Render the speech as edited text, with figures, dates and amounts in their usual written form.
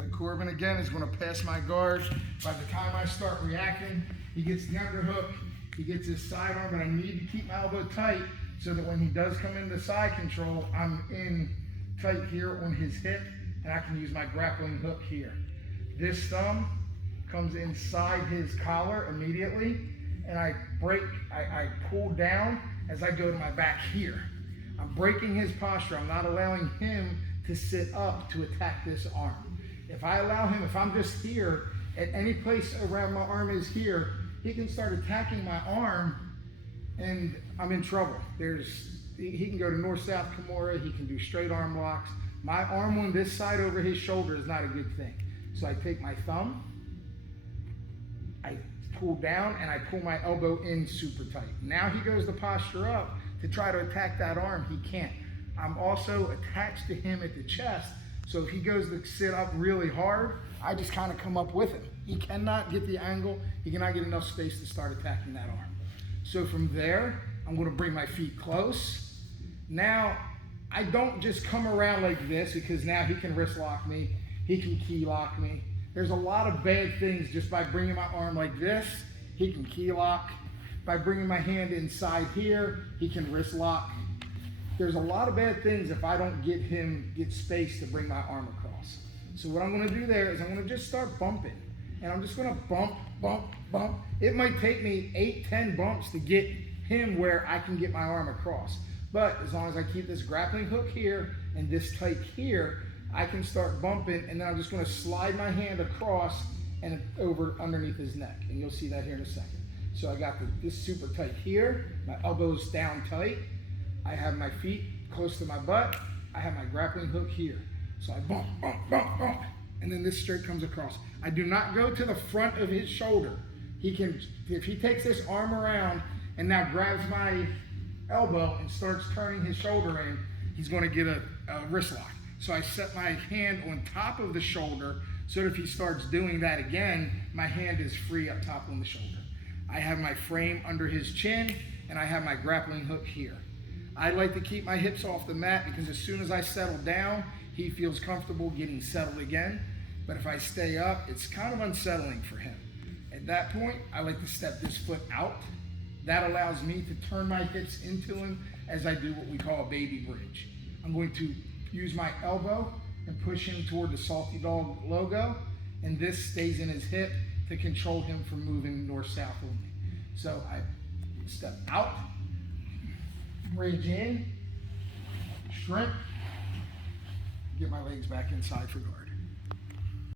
Now the Corbin again is going to pass my guard. By the time I start reacting, he gets the underhook, he gets his sidearm, but I need to keep my elbow tight so that when he does come into side control, I'm in tight here on his hip, and I can use my grappling hook here. This thumb comes inside his collar immediately, and I pull down as I go to my back here. I'm breaking his posture. I'm not allowing him to sit up to attack this arm. If I allow him, if I'm just here, at any place around my arm is here, he can start attacking my arm, and I'm in trouble. He can go to north-south Kimura, he can do straight arm locks. My arm on this side over his shoulder is not a good thing. So I take my thumb, I pull down, and I pull my elbow in super tight. Now he goes the posture up to try to attack that arm, he can't. I'm also attached to him at the chest, so if he goes to sit up really hard, I just kind of come up with him. He cannot get the angle, he cannot get enough space to start attacking that arm. So from there, I'm gonna bring my feet close. Now, I don't just come around like this because now he can wrist lock me, he can key lock me. There's a lot of bad things just by bringing my arm like this, he can key lock. By bringing my hand inside here, he can wrist lock. There's a lot of bad things if I don't get space to bring my arm across. So what I'm gonna do there is I'm gonna just start bumping. And I'm just gonna bump, bump, bump. It might take me 8, 10 bumps to get him where I can get my arm across. But as long as I keep this grappling hook here and this tight here, I can start bumping, and then I'm just gonna slide my hand across and over underneath his neck. And you'll see that here in a second. So I got this super tight here, my elbows down tight. I have my feet close to my butt. I have my grappling hook here. So I bump, bump, bump, bump, and then this straight comes across. I do not go to the front of his shoulder. He can, if he takes this arm around and now grabs my elbow and starts turning his shoulder in, he's gonna get a wrist lock. So I set my hand on top of the shoulder so that if he starts doing that again, my hand is free up top on the shoulder. I have my frame under his chin, and I have my grappling hook here. I like to keep my hips off the mat because as soon as I settle down, he feels comfortable getting settled again. But if I stay up, it's kind of unsettling for him. At that point, I like to step this foot out. That allows me to turn my hips into him as I do what we call a baby bridge. I'm going to use my elbow and push him toward the Salty Dog logo, and this stays in his hip to control him from moving north-south on me. So I step out, bridge in, shrimp, get my legs back inside for guard.